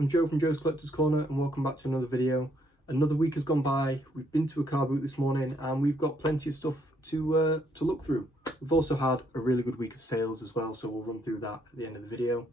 I'm Joe from Joe's Collector's Corner and welcome back to another video. Another week has gone by, we've been to a car boot this morning and we've got plenty of stuff to look through. We've also had a really good week of sales as well, so we'll run through that at the end of the video.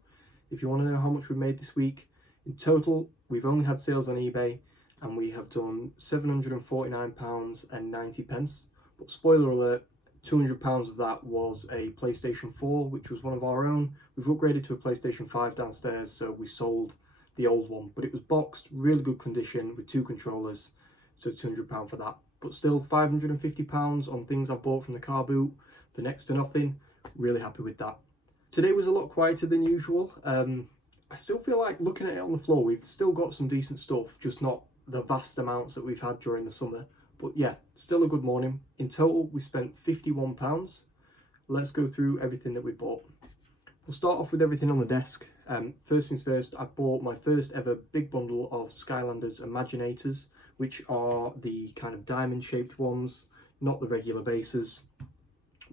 If you want to know how much we've made this week, in total we've only had sales on eBay and we have done £749.90. But spoiler alert, £200 of that was a PlayStation 4, which was one of our own. We've upgraded to a PlayStation 5 downstairs, so we sold the old one, but it was boxed, really good condition with 2 controllers, so £200 for that. But still £550 on things I bought from the car boot for next to nothing. Really happy with that. Today was a lot quieter than usual. I still feel like looking at it on the floor, we've still got some decent stuff, just not the vast amounts that we've had during the summer. But yeah, still a good morning. In total, we spent £51. Let's go through everything that we bought. We'll start off with everything on the desk. First things first, I bought my first ever big bundle of Skylanders Imaginators, which are the kind of diamond shaped ones, not the regular bases.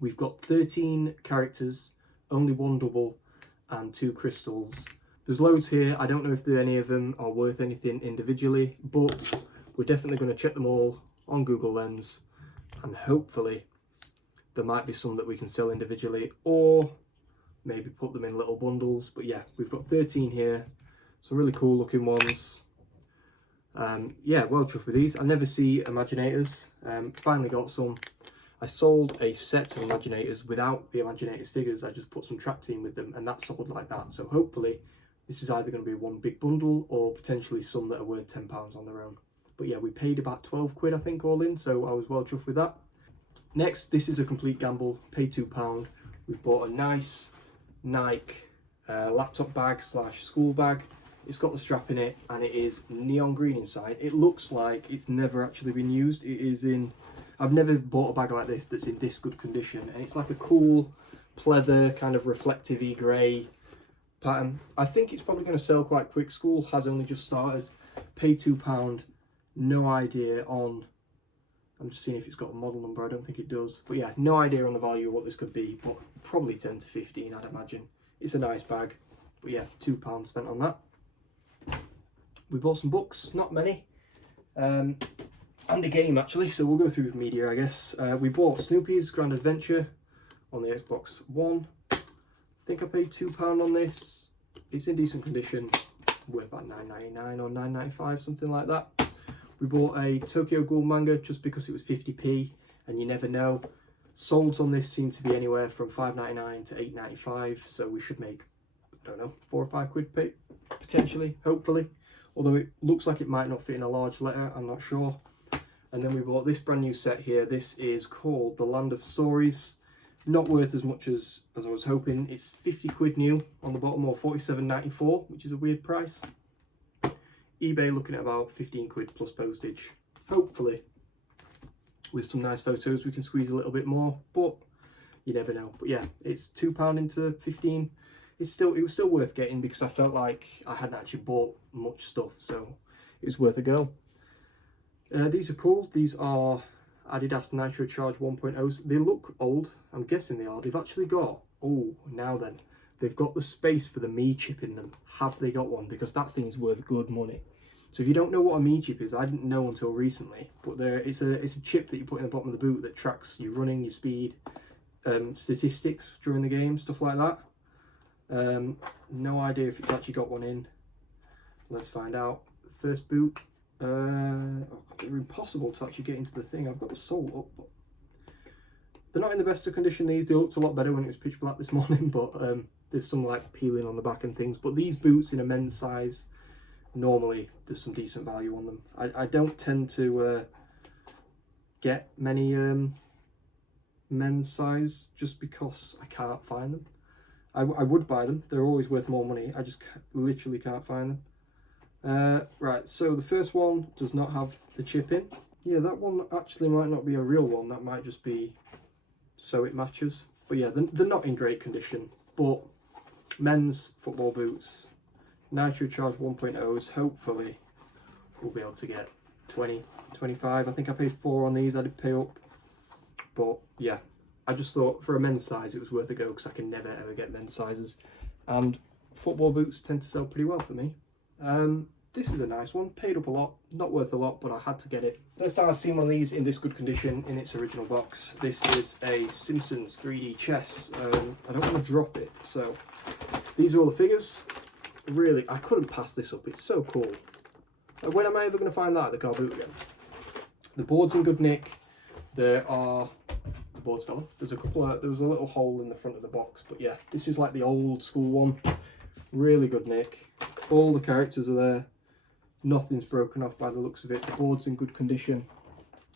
We've got 13 characters, only 1 double and 2 crystals. There's loads here. I don't know if any of them are worth anything individually, but we're definitely going to check them all on Google Lens, and hopefully there might be some that we can sell individually or maybe put them in little bundles. But yeah, we've got 13 here, some really cool looking ones. Yeah, well chuffed with these. I never see Imaginators. Finally got some. I sold a set of Imaginators without the Imaginators figures. I just put some Trap Team with them and that sold like that. So hopefully this is either going to be one big bundle or potentially some that are worth £10 on their own. But yeah, we paid about 12 quid, I think, all in, so I was well chuffed with that. Next, this is a complete gamble, paid £2. We've bought a nice Nike laptop bag slash school bag. It's got the strap in it and it is neon green inside. It looks like it's never actually been used. It is in, I've never bought a bag like this that's in this good condition, and it's like a cool pleather kind of reflective-y grey pattern. I think it's probably going to sell quite quick. School has only just started. Paid £2. No idea on, I'm just seeing if it's got a model number. I don't think it does, but yeah, no idea on the value of what this could be, but probably 10 to 15 I'd imagine. It's a nice bag, but yeah, £2 spent on that. We bought some books, not many, and a game actually, so we'll go through the media, I guess. We bought Snoopy's Grand Adventure on the Xbox One. I think I paid £2 on this. It's in decent condition, worth about £9.99 or £9.95, something like that. We bought a Tokyo Ghoul manga just because it was 50p, and you never know. Solds on this seem to be anywhere from £5.99 to £8.95, so we should make, I don't know, 4 or 5 quid pay, potentially, hopefully. Although it looks like it might not fit in a large letter, I'm not sure. And then we bought this brand new set here. This is called The Land of Stories. Not worth as much as I was hoping. It's 50 quid new on the bottom, or 47.94, which is a weird price. eBay looking at about 15 quid plus postage. Hopefully with some nice photos we can squeeze a little bit more, but you never know. But yeah, it's £2 into 15. It was still worth getting because I felt like I hadn't actually bought much stuff, so it was worth a go. These are cool. These are Adidas Nitro Charge 1.0s. They look old, I'm guessing they are. They've actually got, oh now then, they've got the space for the Mi chip in them. Have they got one? Because that thing's worth good money. So if you don't know what a Mi chip is, I didn't know until recently, but it's a chip that you put in the bottom of the boot that tracks your running, your speed, statistics during the game, stuff like that. No idea if it's actually got one in. Let's find out. First boot. Oh God, they're impossible to actually get into the thing. I've got the sole up, but they're not in the best of condition. These, they looked a lot better when it was pitch black this morning, but there's some like peeling on the back and things. But these boots in a men's size, normally there's some decent value on them. I don't tend to get many men's size just because I can't find them. I would buy them. They're always worth more money. I just literally can't find them. Right, so the first one does not have the chip in. Yeah, that one actually might not be a real one. That might just be so it matches. But yeah, they're not in great condition. But men's football boots, Nitro Charge 1.0s, hopefully we'll be able to get 20, 25. I think I paid 4 on these. I did pay up. But yeah, I just thought for a men's size it was worth a go because I can never ever get men's sizes. And football boots tend to sell pretty well for me. This is a nice one. Paid up a lot, not worth a lot, but I had to get it. First time I've seen one of these in this good condition in its original box. This is a Simpsons 3D chess. I don't want to drop it, so these are all the figures. Really, I couldn't pass this up. It's so cool. When am I ever going to find that at the car boot again? The board's in good nick. The board's fell off. There's a couple of, there was a little hole in the front of the box, but yeah, this is like the old school one. Really good nick. All the characters are there. Nothing's broken off by the looks of it. The board's in good condition.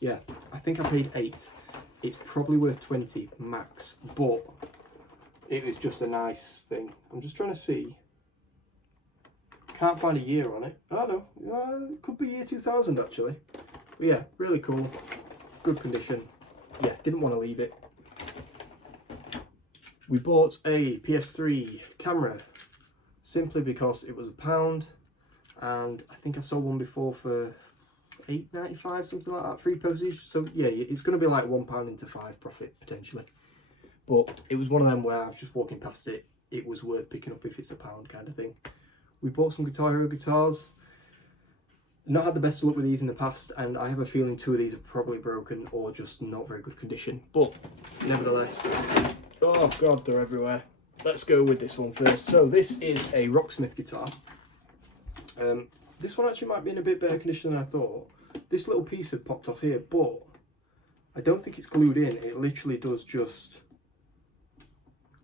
Yeah, I think I paid 8. It's probably worth 20 max, but it was just a nice thing. I'm just trying to see. Can't find a year on it. Oh no, it could be year 2000 actually. But yeah, really cool. Good condition. Yeah, didn't want to leave it. We bought a PS3 camera simply because it was £1, and I think I sold one before for £8.95, something like that, free postage. So yeah, it's going to be like £1 into 5 profit potentially. But it was one of them where I was just walking past it. It was worth picking up if it's £1 kind of thing. We bought some Guitar Hero guitars. Not had the best of luck with these in the past, and I have a feeling 2 of these are probably broken or just not very good condition. But nevertheless, oh god, they're everywhere. Let's go with this one first. So this is a Rocksmith guitar. This one actually might be in a bit better condition than I thought. This little piece had popped off here, but I don't think it's glued in. It literally does just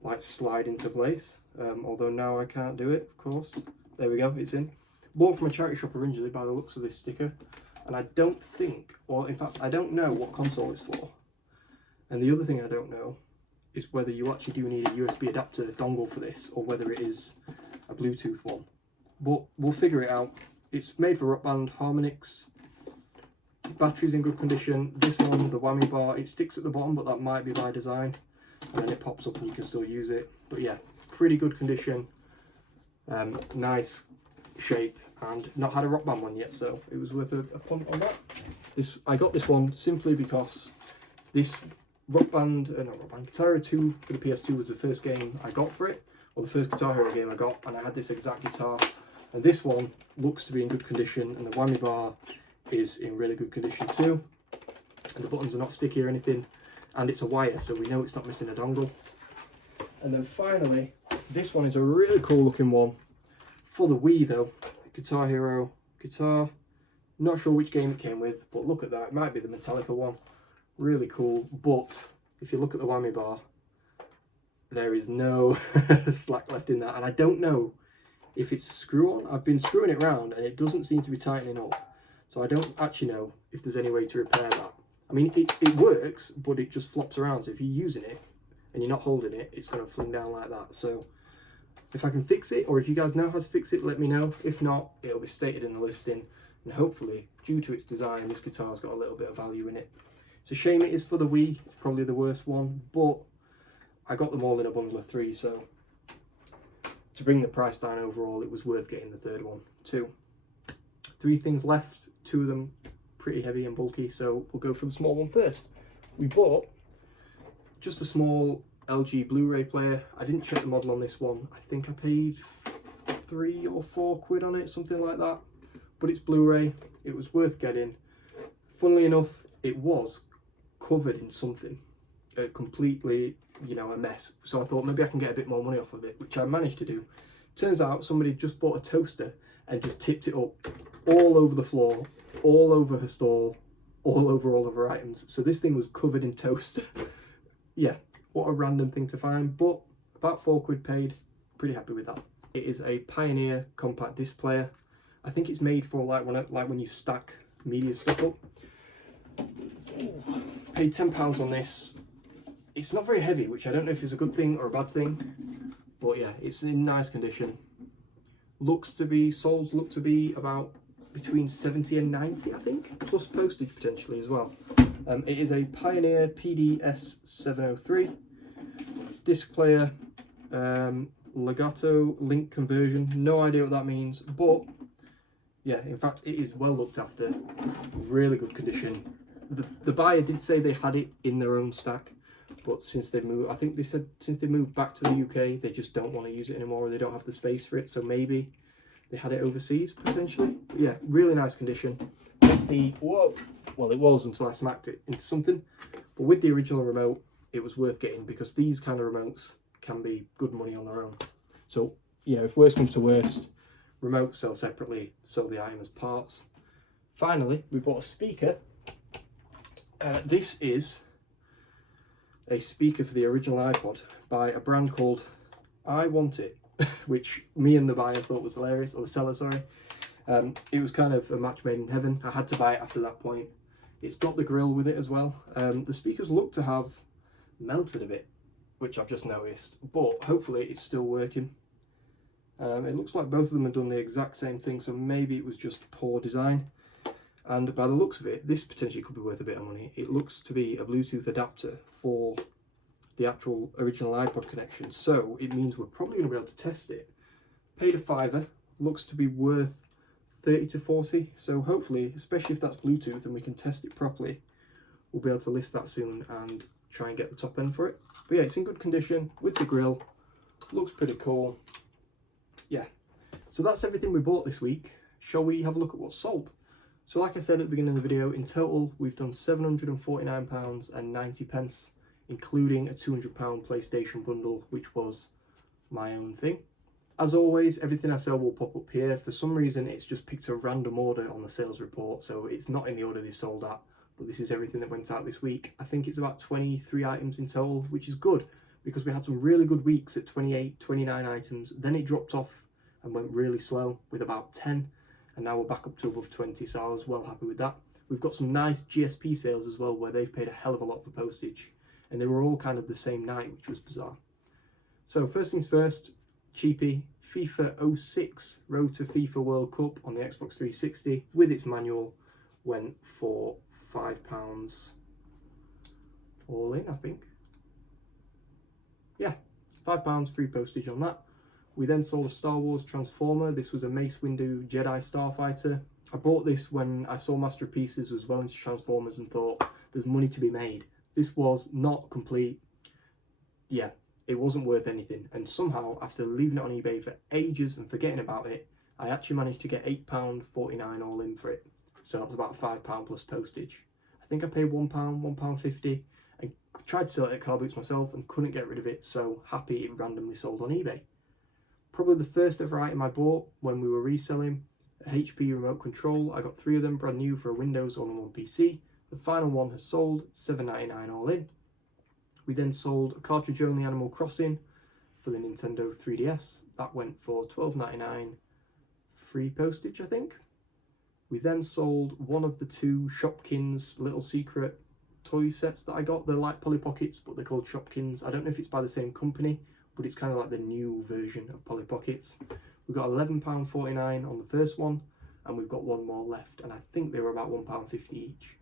like slide into place. Although now I can't do it, of course. There we go, it's in. Bought from a charity shop originally by the looks of this sticker. And I don't think, or in fact, I don't know what console it's for. And the other thing I don't know is whether you actually do need a USB adapter dongle for this, or whether it is a Bluetooth one. But we'll figure it out. It's made for Rock Band Harmonix. Battery's in good condition. This one, the whammy bar, it sticks at the bottom, but that might be by design. And then it pops up and you can still use it. But yeah, pretty good condition. Nice shape, and not had a Rock Band one yet, so it was worth a punt on that. I got this one simply because this Guitar Hero 2 for the PS2 was the first game I got for it, or the first Guitar Hero game I got, and I had this exact guitar. And this one looks to be in good condition, and the whammy bar is in really good condition too. And the buttons are not sticky or anything, and it's a wire, so we know it's not missing a dongle. And then finally, this one is a really cool looking one for the Wii though. Guitar Hero guitar. Not sure which game it came with, but look at that. It might be the Metallica one. Really cool. But if you look at the whammy bar, there is no slack left in that. And I don't know if it's a screw on. I've been screwing it round and it doesn't seem to be tightening up. So I don't actually know if there's any way to repair that. I mean, it works, but it just flops around. So if you're using it and you're not holding it, it's going to fling down like that. So if I can fix it, or if you guys know how to fix it, let me know. If not, it'll be stated in the listing. And hopefully, due to its design, this guitar's got a little bit of value in it. It's a shame it is for the Wii. It's probably the worst one, but I got them all in a bundle of 3, so to bring the price down overall, it was worth getting the third one too. 3 things left, 2 of them pretty heavy and bulky, so we'll go for the small one first. We bought just a small LG Blu-ray player. I didn't check the model on this one. I think I paid 3 or 4 quid on it, something like that. But it's Blu-ray. It was worth getting. Funnily enough, it was covered in something, completely, you know, a mess. So I thought maybe I can get a bit more money off of it, which I managed to do. Turns out somebody just bought a toaster and just tipped it up all over the floor, all over her stall, all over all of her items. So this thing was covered in toast. Yeah, what a random thing to find, but about 4 quid paid. Pretty happy with that. It is a Pioneer compact disc player. I think it's made for like when you stack media stuff up. Paid £10 on this. It's not very heavy, which I don't know if is a good thing or a bad thing, but yeah, it's in nice condition. Soles look to be about between 70 and 90, I think, plus postage potentially as well. It is a Pioneer PDS-703 disc player, legato link conversion. No idea what that means, but yeah, in fact, it is well looked after, really good condition. The buyer did say they had it in their own stack, but since they moved, I think they said since they moved back to the UK, they just don't want to use it anymore, or they don't have the space for it. So maybe they had it overseas potentially. But yeah, really nice condition. Well, it was until I smacked it into something. But with the original remote, it was worth getting because these kind of remotes can be good money on their own. So, you know, if worst comes to worst, remote sell separately, sell the item as parts. Finally, we bought a speaker. This is a speaker for the original iPod by a brand called I Want It, which me and the buyer thought was hilarious, or the seller, sorry. It was kind of a match made in heaven. I had to buy it after that point. It's got the grill with it as well. The speakers look to have melted a bit, which I've just noticed, but hopefully it's still working. It looks like both of them have done the exact same thing, so maybe it was just poor design. And by the looks of it, this potentially could be worth a bit of money. It looks to be a Bluetooth adapter for the actual original iPod connection, so it means we're probably going to be able to test it. Paid a £5, looks to be worth 30 to 40, so hopefully, especially if that's Bluetooth and we can test it properly, we'll be able to list that soon and try and get the top end for it. But yeah, it's in good condition with the grill, looks pretty cool. Yeah, so that's everything we bought this week. Shall we have a look at what's sold? So like I said at the beginning of the video, in total we've done £749.90, including a £200 PlayStation bundle, which was my own thing. As always, everything I sell will pop up here. For some reason, it's just picked a random order on the sales report, so it's not in the order they sold at, but this is everything that went out this week. I think it's about 23 items in total, which is good, because we had some really good weeks at 28, 29 items. Then it dropped off and went really slow with about 10, and now we're back up to above 20, so I was well happy with that. We've got some nice GSP sales as well, where they've paid a hell of a lot for postage, and they were all kind of the same night, which was bizarre. So first things first, cheapie, FIFA 06 Road to FIFA World Cup on the Xbox 360 with its manual went for £5 all in, I think. Yeah, £5 free postage on that. We then sold a Star Wars Transformer. This was a Mace Windu Jedi Starfighter. I bought this when I saw Masterpieces was well into Transformers and thought there's money to be made. This was not complete. Yeah, it wasn't worth anything. And somehow, after leaving it on eBay for ages and forgetting about it, I actually managed to get £8.49 all in for it. So that's about £5 plus postage. I think I paid £1, £1.50. I tried to sell it at Car Boots myself and couldn't get rid of it, so happy it randomly sold on eBay. Probably the first ever item I bought when we were reselling, a HP remote control. I got 3 of them brand new for a Windows all-in-one PC. The final one has sold, £7.99 all in. We then sold a cartridge-only Animal Crossing for the Nintendo 3DS. That went for £12.99 free postage, I think. We then sold one of the 2 Shopkins Little Secret toy sets that I got. They're like Polly Pockets, but they're called Shopkins. I don't know if it's by the same company, but it's kind of like the new version of Polly Pockets. We got £11.49 on the first one, and we've got one more left, and I think they were about £1.50 each.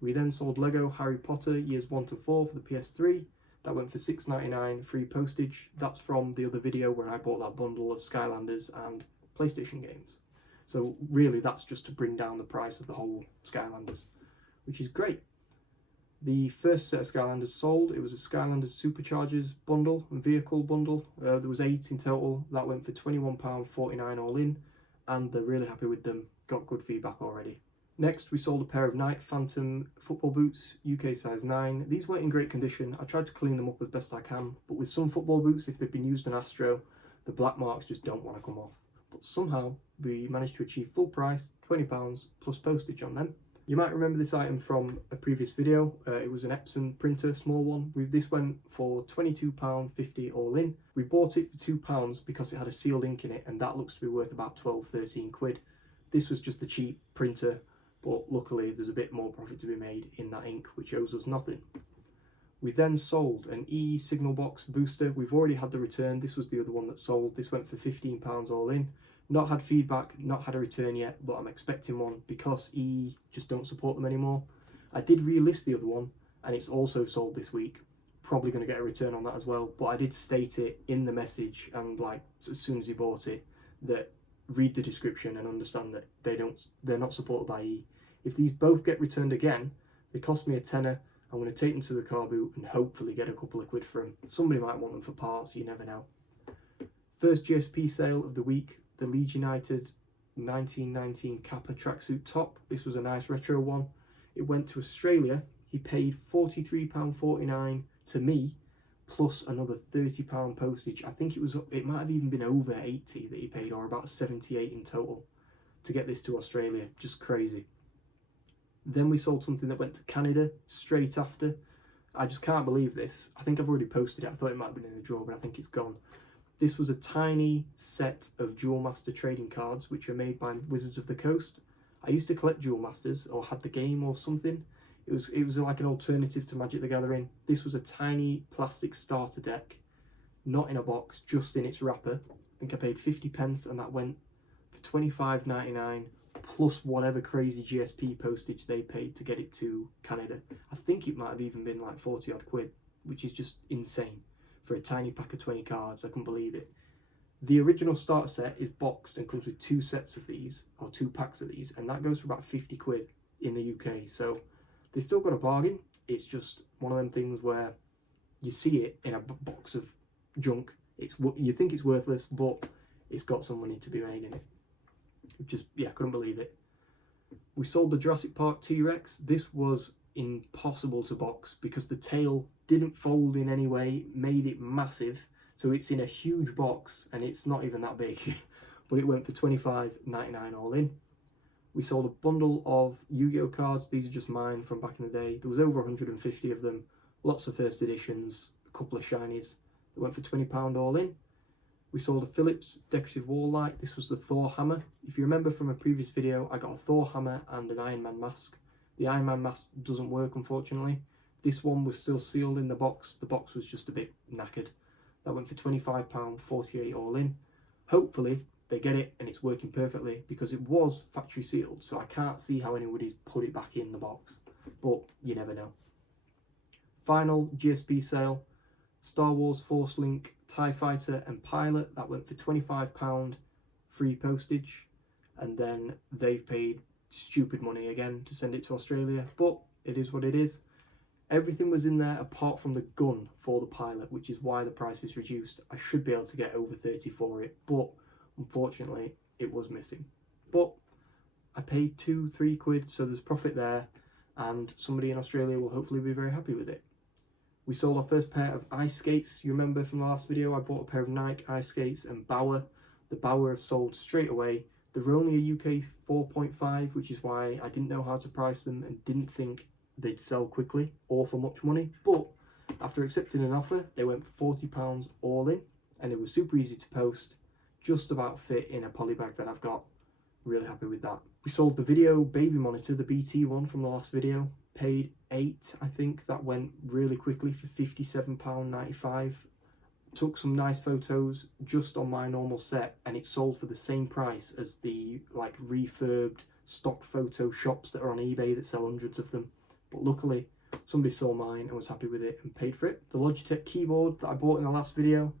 We then sold Lego Harry Potter Years 1 to 4 for the PS3. That went for £6.99 free postage. That's from the other video where I bought that bundle of Skylanders and PlayStation games. So really that's just to bring down the price of the whole Skylanders, which is great. The first set of Skylanders sold, it was a Skylanders Superchargers bundle and vehicle bundle. There was 8 in total. That went for £21.49 all in, and they're really happy with them. Got good feedback already. Next, we sold a pair of Nike Phantom football boots, UK size 9. These weren't in great condition. I tried to clean them up as best I can, but with some football boots, if they've been used in Astro, the black marks just don't want to come off. But somehow, we managed to achieve full price, £20 plus postage on them. You might remember this item from a previous video. It was an Epson printer, small one. This went for £22.50 all in. We bought it for £2 because it had a sealed ink in it, and that looks to be worth about 12-13 quid. This was just a cheap printer, but luckily there's a bit more profit to be made in that ink, which owes us nothing. We then sold an EE Signal Box booster. We've already had the return. This was the other one that sold. This went for £15 all in. Not had feedback, not had a return yet, but I'm expecting one because EE just don't support them anymore. I did relist the other one, and it's also sold this week. Probably going to get a return on that as well, but I did state it in the message, and like as soon as he bought it, that read the description and understand that they're not supported by EE. If these both get returned again, they cost me a tenner. I'm going to take them to the car boot and hopefully get a couple of quid for them. Somebody might want them for parts, you never know. First GSP sale of the week the Leeds United 1919 Kappa tracksuit top. This was a nice retro one. It went to Australia. He paid £43.49 to me, plus another £30 postage. I think it might have even been over 80 that he paid, or about 78 in total, to get this to Australia. Just crazy. Then we sold something that went to Canada straight after. I just can't believe this. I think I've already posted it. I thought it might have been in the drawer, but I think it's gone. This was a tiny set of Duel Master trading cards, which are made by Wizards of the Coast. I used to collect Duel Masters, or had the game or something. It was like an alternative to Magic the Gathering. This was a tiny plastic starter deck, not in a box, just in its wrapper. I think I paid 50 pence, and that went for £25.99, plus whatever crazy GSP postage they paid to get it to Canada. I think it might have even been like 40 odd quid, which is just insane. For a tiny pack of 20 cards, I couldn't believe it. The original starter set is boxed and comes with 2 sets of these, or 2 packs of these, and that goes for about 50 quid in the UK. So they still got a bargain. It's just one of them things where you see it in a box of junk. You think it's worthless, but it's got some money to be made in it. Just, yeah, couldn't believe it. We sold the Jurassic Park T-Rex. This was impossible to box because the tail didn't fold in any way, made it massive. So it's in a huge box and it's not even that big, but it went for £25.99 all in. We sold a bundle of Yu-Gi-Oh cards. These are just mine from back in the day. There was over 150 of them, lots of first editions, a couple of shinies. It went for £20 all in. We sold a Philips decorative wall light. This was the Thor hammer. If you remember from a previous video, I got a Thor hammer and an Iron Man mask. The Iron Man mask doesn't work, unfortunately. This one was still sealed in the box. The box was just a bit knackered. That went for £25.48 all in. Hopefully they get it and it's working perfectly, because it was factory sealed, so I can't see how anybody's put it back in the box, but you never know. Final GSP sale, Star Wars Force Link TIE Fighter and Pilot. That went for £25 free postage, and then they've paid stupid money again to send it to Australia, but it is what it is. Everything was in there apart from the gun for the Pilot, which is why the price is reduced. I should be able to get over 30 for it, but unfortunately it was missing. But I paid 2-3 quid, so there's profit there, and somebody in Australia will hopefully be very happy with it. We sold our first pair of ice skates. You remember from the last video, I bought a pair of Nike ice skates and Bauer. The Bauer have sold straight away. They're only a UK 4.5, which is why I didn't know how to price them and didn't think they'd sell quickly or for much money. But after accepting an offer, they went for £40 all in, and they were super easy to post. Just about fit in a poly bag that I've got. Really happy with that. We sold the video baby monitor, the BT one from the last video. Paid £8, I think. That went really quickly for £57.95. Took some nice photos just on my normal set, and it sold for the same price as the like refurbed stock photo shops that are on eBay that sell hundreds of them. But luckily somebody saw mine and was happy with it and paid for it. The Logitech keyboard that I bought in the last video,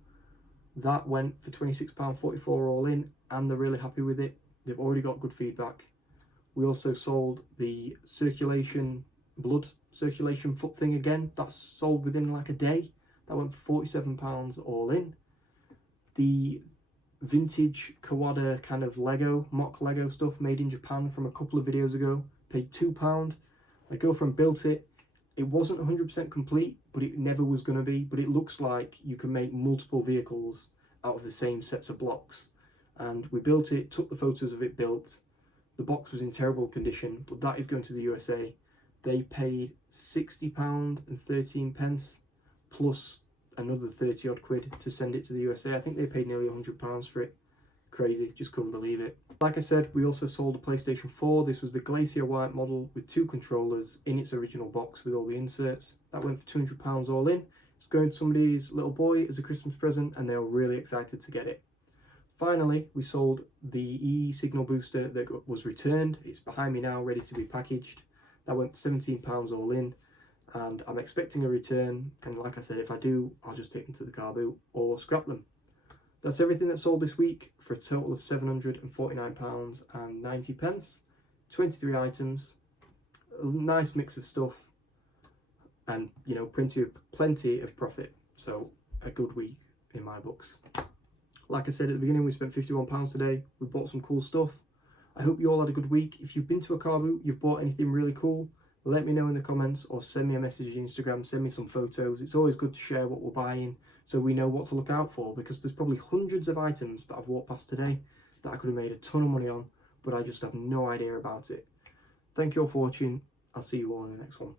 that went for £26.44 all in, and they're really happy with it. They've already got good feedback. We also sold the blood circulation foot thing again. That's sold within like a day. That went for £47 all in. The vintage Kawada kind of Lego, mock Lego stuff made in Japan from a couple of videos ago, paid £2. My girlfriend built it. It wasn't 100% complete, but it never was going to be. But it looks like you can make multiple vehicles out of the same sets of blocks. And we built it, took the photos of it built. The box was in terrible condition, but that is going to the USA. They paid £60.13 plus another 30 odd quid to send it to the USA. I think they paid nearly £100 for it. Crazy, just couldn't believe it. Like I said, we also sold a PlayStation 4. This was the Glacier White model with 2 controllers in its original box with all the inserts. That went for £200 all in. It's going to somebody's little boy as a Christmas present, and they were really excited to get it. Finally, we sold the EE Signal booster that was returned. It's behind me now, ready to be packaged. That went for £17 all in, and I'm expecting a return, and like I said, if I do, I'll just take them to the car boot or scrap them. That's everything that sold this week for a total of £749.90. 23 items, a nice mix of stuff, and you know, plenty of profit. So a good week in my books. Like I said at the beginning, we spent £51 today. We bought some cool stuff. I hope you all had a good week. If you've been to a car boot, you've bought anything really cool, let me know in the comments or send me a message on Instagram, send me some photos. It's always good to share what we're buying so we know what to look out for, because there's probably hundreds of items that I've walked past today that I could have made a ton of money on, but I just have no idea about it. Thank you all for watching. I'll see you all in the next one.